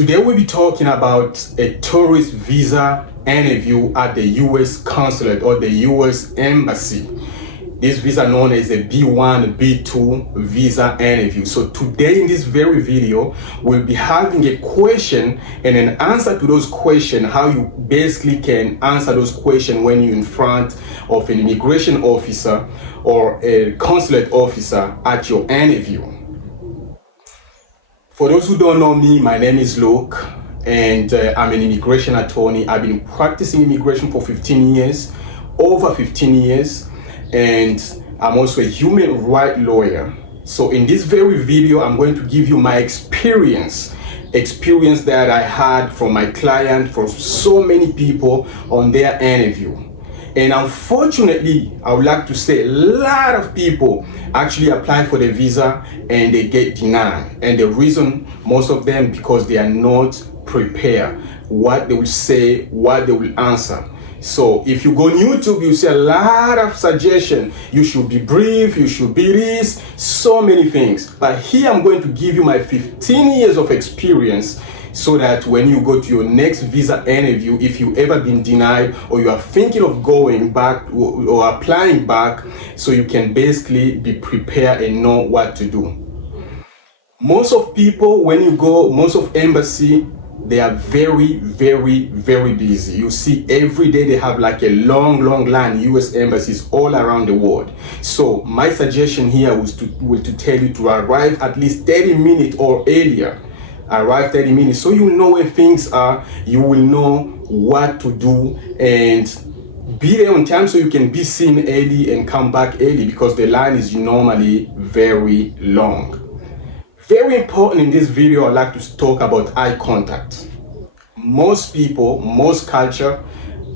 Today we'll be talking about a tourist visa interview at the U.S. consulate or the U.S. embassy. This visa known as a B1, B2 visa interview. So today in this very video, we'll be having a question and an answer to those questions, how you basically can answer those questions when you're in front of an immigration officer or a consulate officer at your interview. For those who don't know me, my name is Luke, and I'm an immigration attorney. I've been practicing immigration for 15 years, over 15 years, and I'm also a human rights lawyer. So in this very video, I'm going to give you my experience that I had from my client, from so many people on their interview. And unfortunately, I would like to say a lot of people actually apply for the visa and they get denied. And the reason, most of them, because they are not prepared, what they will say, what they will answer. So if you go on YouTube, you see a lot of suggestions. You should be brief, you should be this, so many things. But here I'm going to give you my 15 years of experience, so that when you go to your next visa interview, if you ever been denied or you are thinking of going back or applying back, so you can basically be prepared and know what to do. Most of people, when you go, most of embassy, they are very busy. You see every day they have like a long line, US embassies all around the world. So my suggestion here was to tell you to arrive at least 30 minutes or earlier. Arrive 30 minutes so you know where things are, you will know what to do, and be there on time so you can be seen early and come back early, because the line is normally very long. Very important in this video, I'd like to talk about eye contact. Most people, most culture,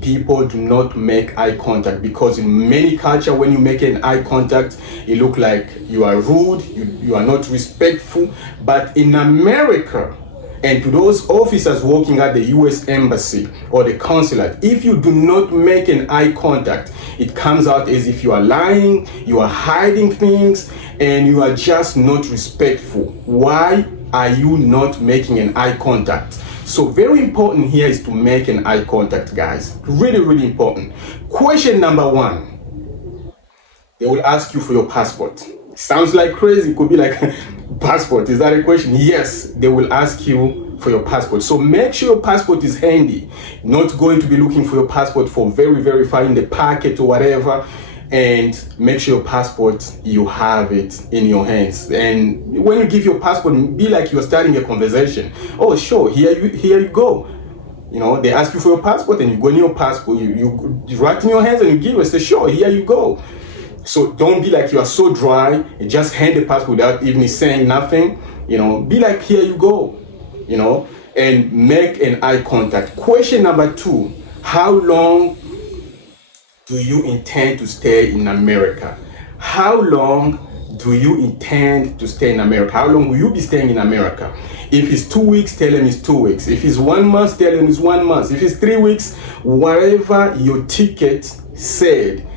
people do not make eye contact, because in many culture, when you make an eye contact, it look like you are rude, you are not respectful. But in America, and to those officers working at the US embassy or the consulate, if you do not make an eye contact, it comes out as if you are lying, you are hiding things, and you are just not respectful. Why are you not making an eye contact? So very important here is to make an eye contact, guys. Really important. Question number one, they will ask you for your passport. Sounds like crazy. It could be like, passport, is that a question? Yes, they will ask you for your passport. So make sure your passport is handy. Not going to be looking for your passport for very far in the pocket or whatever. And make sure your passport, you have it in your hands. And when you give your passport, be like you're starting a conversation. Oh, sure, here you go. You know, they ask you for your passport, and you go in your passport, you write in your hands and you give it. Say, sure, here you go. So don't be like you are so dry and just hand the passport without even saying nothing. You know, be like, here you go. You know, and make an eye contact. Question number two, how long do you intend to stay in America? How long do you intend to stay in America? How long will you be staying in America? If it's 2 weeks, tell them it's 2 weeks. If it's 1 month, tell them it's 1 month. If it's 3 weeks, whatever your ticket said,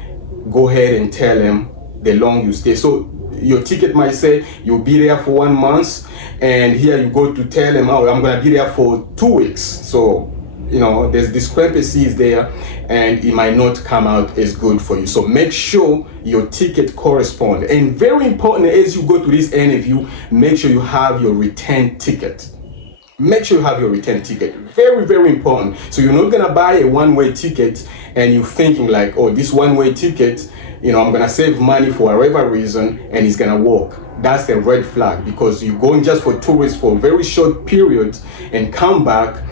go ahead and tell them the long you stay. So your ticket might say you'll be there for 1 month, and here you go to tell them, oh, I'm gonna be there for 2 weeks. So, you know, there's discrepancies there, and it might not come out as good for you. So make sure your ticket corresponds. And very important, as you go to this interview, make sure you have your return ticket. Make sure you have your return ticket. Very important. So you're not gonna buy a one-way ticket and you're thinking like, oh, this one-way ticket, you know, I'm gonna save money for whatever reason and it's gonna work. That's a red flag, because you're going just for tourists for a very short period and come back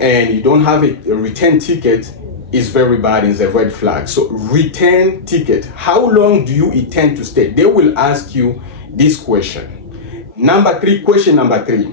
and you don't have a return ticket, is very bad, is a red flag. So return ticket, how long do you intend to stay? They will ask you this question. Question number three,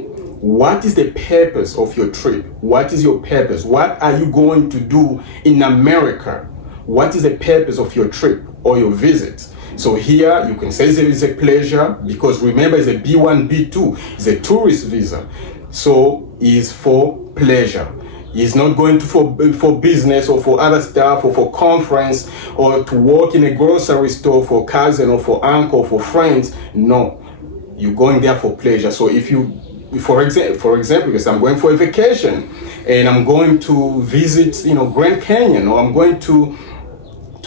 what is the purpose of your trip? What is your purpose? What are you going to do in America? What is the purpose of your trip or your visit? So here you can say there is a pleasure, because remember it's a B1, B2, it's a tourist visa. So it's for pleasure. He's not going to for business or for other stuff or for conference or to work in a grocery store for cousin or for uncle or for friends. No, you're going there for pleasure. So if you for example, because I'm going for a vacation and I'm going to visit, Grand Canyon, or I'm going to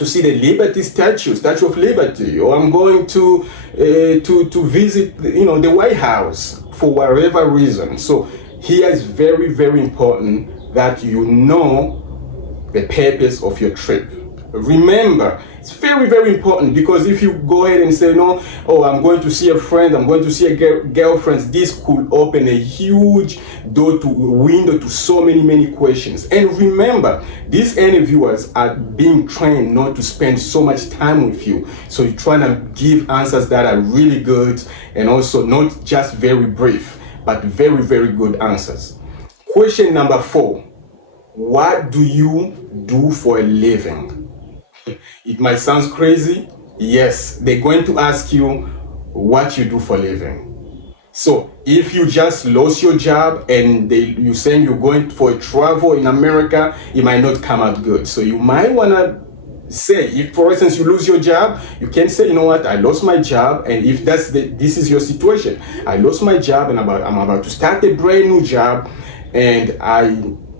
see the Statue of Liberty, or I'm going to visit, the White House for whatever reason. So here is very, very important that you know the purpose of your trip. Remember, it's very, very important, because if you go ahead and say, no, oh, I'm going to see a friend, I'm going to see a girlfriend, this could open a huge window to so many questions. And remember, these interviewers are being trained not to spend so much time with you. So you're trying to give answers that are really good, and also not just very brief, but very, very good answers. Question number 4. What do you do for a living? It might sound crazy. Yes, they're going to ask you what you do for a living. So if you just lost your job and you're saying you're going for a travel in America, it might not come out good. So you might want to say, if for instance you lose your job, you can say, you know what, I lost my job, and if this is your situation, I lost my job and I'm about to start a brand new job, and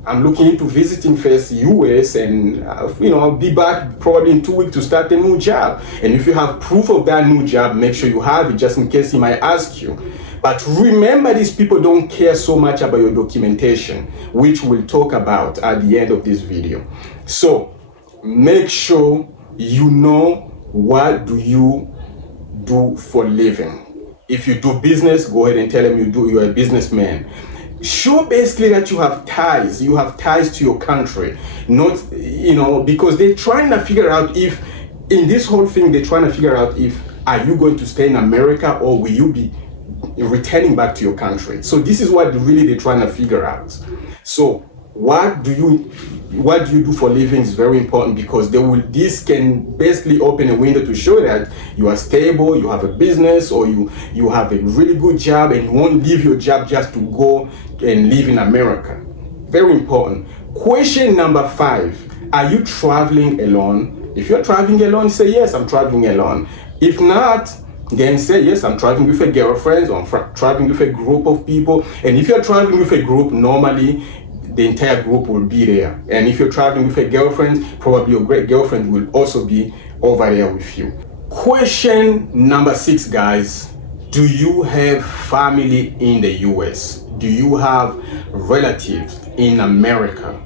I'm looking into visiting first US, and I'll be back probably in 2 weeks to start a new job. And if you have proof of that new job, make sure you have it, just in case he might ask you. But remember, these people don't care so much about your documentation, which we'll talk about at the end of this video. So make sure you know what do you do for a living. If you do business, go ahead and tell them you're a businessman. Show basically that you have ties to your country, not, because they're trying to figure out if, in this whole thing, they're trying to figure out if, are you going to stay in America, or will you be returning back to your country? So this is what really they're trying to figure out. So what do you do for a living is very important, because this can basically open a window to show that you are stable, you have a business, or you have a really good job, and you won't leave your job just to go and live in America. Very important. Question number 5. Are you traveling alone? If you're traveling alone, say yes, I'm traveling alone. If not, then say yes, I'm traveling with a girlfriend, or I'm traveling with a group of people. And if you're traveling with a group, normally the entire group will be there. And if you're traveling with a girlfriend, probably your great girlfriend will also be over there with you. Question number 6, guys. Do you have family in the US? Do you have relatives in America?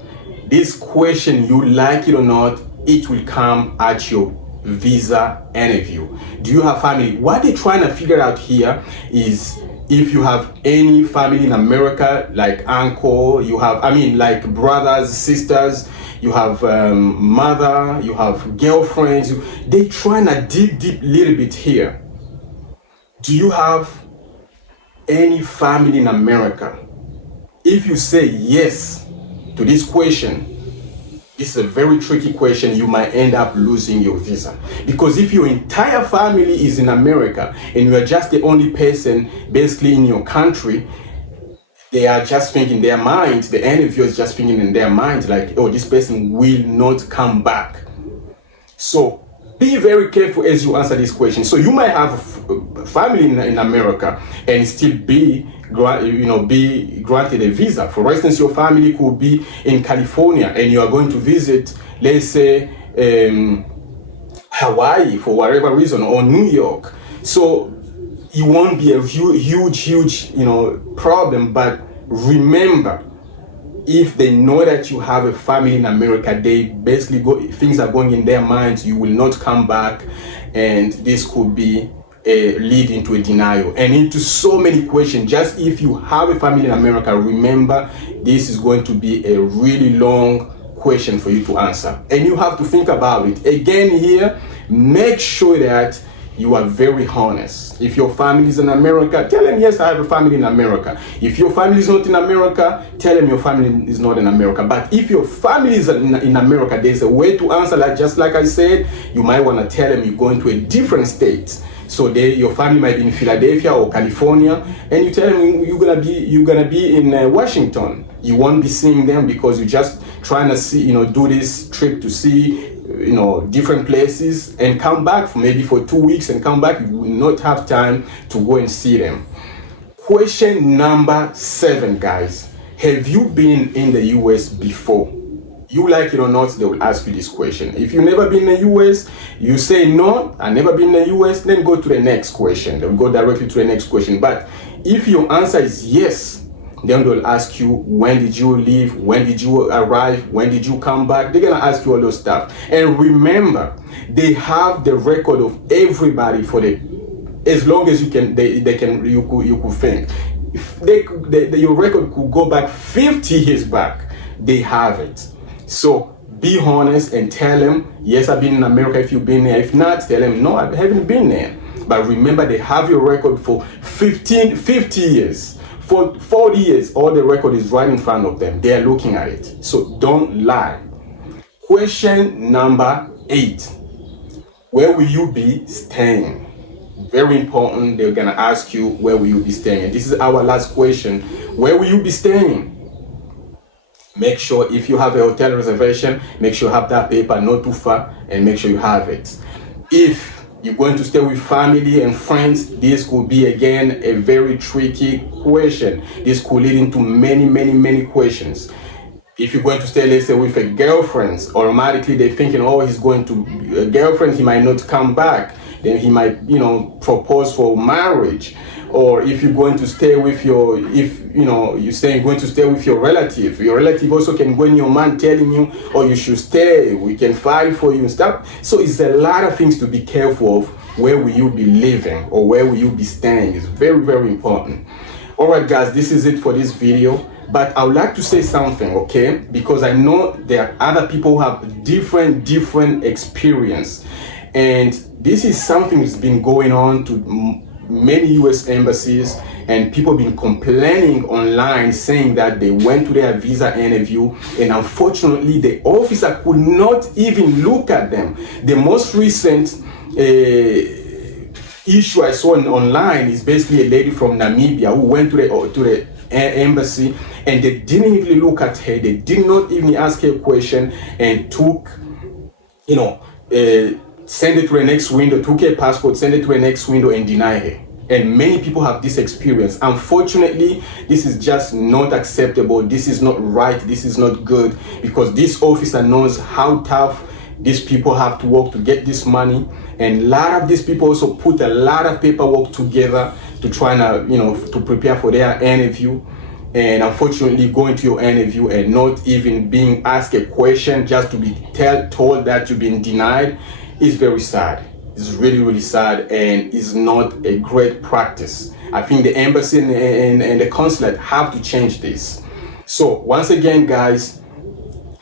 This question, you like it or not, it will come at your visa interview. Do you have family? What they're trying to figure out here is if you have any family in America, like uncle, like brothers, sisters, you have mother, you have girlfriends. They're trying to dig deep a little bit here. Do you have any family in America? If you say yes to this question, it's a very tricky question. You might end up losing your visa, because if your entire family is in America and you are just the only person basically in your country, they are just thinking in their minds, the interviewer is just thinking in their minds like, oh, this person will not come back. So be very careful as you answer this question. So you might have a family in America and still be granted a visa. For instance, your family could be in California and you are going to visit, let's say, Hawaii for whatever reason, or New York. So it won't be a huge problem. But remember, if they know that you have a family in America, they basically things are going in their minds, you will not come back, and this could be lead into a denial and into so many questions. Just if you have a family in America, remember, this is going to be a really long question for you to answer, and you have to think about it. Again, here, make sure that you are very honest. If your family is in America, tell them, yes, I have a family in America. If your family is not in America, tell them your family is not in America. But if your family is in America, there's a way to answer that. Just like I said, you might want to tell them you're going to a different state. So your family might be in Philadelphia or California, and you tell them you're gonna be in Washington. You won't be seeing them because you're just trying to see, do this trip to see, different places, and come back maybe for 2 weeks and come back. You will not have time to go and see them. Question number 7, guys. Have you been in the US before? You like it or not, they will ask you this question. If you've never been in the US, you say no, I've never been in the US, then go to the next question. They'll go directly to the next question. But if your answer is yes, then they'll ask you, when did you leave? When did you arrive? When did you come back? They're gonna ask you all those stuff. And remember, they have the record of everybody for the, as long as you can, you could think. If your record could go back 50 years back, they have it. So be honest and tell them, yes, I've been in America if you've been there. If not, tell them, no, I haven't been there. But remember, they have your record for 50 years. For 40 years, all the record is right in front of them. They are looking at it. So don't lie. Question number 8. Where will you be staying? Very important. They're gonna ask you, where will you be staying? And this is our last question. Where will you be staying? Make sure if you have a hotel reservation, make sure you have that paper not too far, and make sure you have it. If you're going to stay with family and friends, this could be again a very tricky question. This could lead into many questions. If you're going to stay, let's say, with a girlfriend, automatically they're thinking, oh, he's going to a girlfriend, he might not come back. Then he might, propose for marriage. Or if you're going to stay with your, you're going to stay with your relative also can go in your mind telling you, oh, you should stay, we can fight for you and stuff. So it's a lot of things to be careful of. Where will you be living or where will you be staying? It's very important. All right, guys, this is it for this video. But I would like to say something, okay? Because I know there are other people who have different experience. And this is something that's been going on to many US embassies, and people have been complaining online saying that they went to their visa interview and unfortunately the officer could not even look at them. The most recent issue I saw online is basically a lady from Namibia who went to the embassy and they didn't even look at her. They did not even ask her a question and took, send it to the next window, took her passport, send it to the next window and deny her. And many people have this experience. Unfortunately, this is just not acceptable. This is not right. This is not good, because this officer knows how tough these people have to work to get this money. And a lot of these people also put a lot of paperwork together to try to prepare for their interview. And unfortunately, going to your interview and not even being asked a question, just to be told that you've been denied, is very sad. It's really sad, and is not a great practice. I think the embassy and the consulate have to change this. So once again, guys,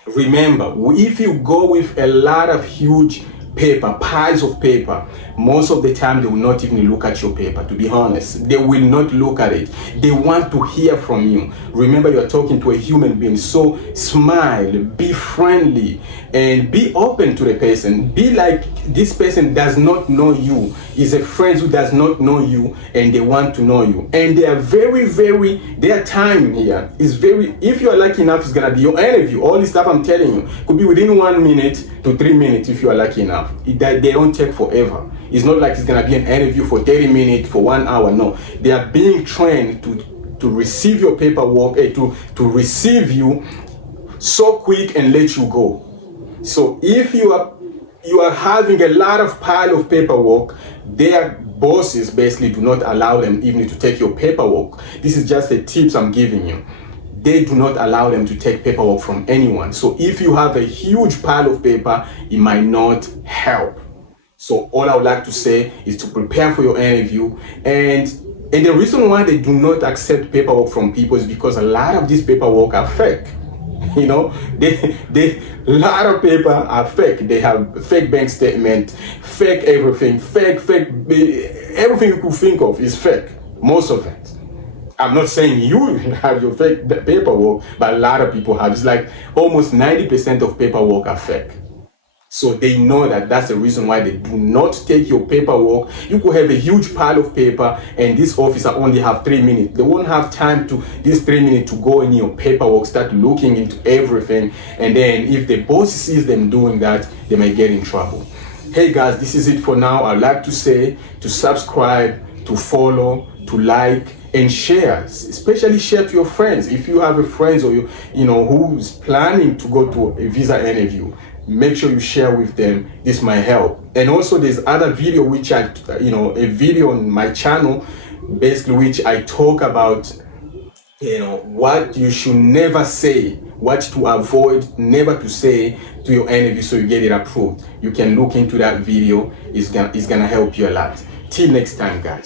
remember, if you go with a lot of huge paper, piles of paper, most of the time they will not even look at your paper. To be honest, they will not look at it. They want to hear from you. Remember, you're talking to a human being, so smile, be friendly, and be open to the person. Be like this person does not know you, is a friend who does not know you, and they want to know you. And they are their time here is very, if you are lucky enough, it's gonna be your interview. All this stuff I'm telling you could be within 1 minute to 3 minutes if you are lucky enough. They don't take forever. It's not like it's gonna be an interview for 30 minutes, for 1 hour. No, they are being trained to receive your paperwork, to receive you so quick and let you go. So if you are having a lot of pile of paperwork, their bosses basically do not allow them even to take your paperwork. This is just the tips I'm giving you. They do not allow them to take paperwork from anyone. So if you have a huge pile of paper, it might not help. So all I would like to say is to prepare for your interview. And the reason why they do not accept paperwork from people is because a lot of these paperwork are fake. A lot of paper are fake. They have fake bank statement, fake everything, fake everything you could think of is fake. Most of it. I'm not saying you have your fake paperwork, but a lot of people have. It's like almost 90% of paperwork are fake. So they know that that's the reason why they do not take your paperwork. You could have a huge pile of paper and this officer only have 3 minutes. They won't have time to, this 3 minutes, to go in your paperwork, start looking into everything. And then if the boss sees them doing that, they may get in trouble. Hey guys, this is it for now. I'd like to say to subscribe, to follow, to like, and share, especially share to your friends. If you have a friend or you know who's planning to go to a visa interview, make sure you share with them. This might help. And also there's other video which a video on my channel, basically, which I talk about, you know, what you should never say, what to avoid never to say to your interview so you get it approved. You can look into that video. It's gonna help you a lot. Till next time, guys.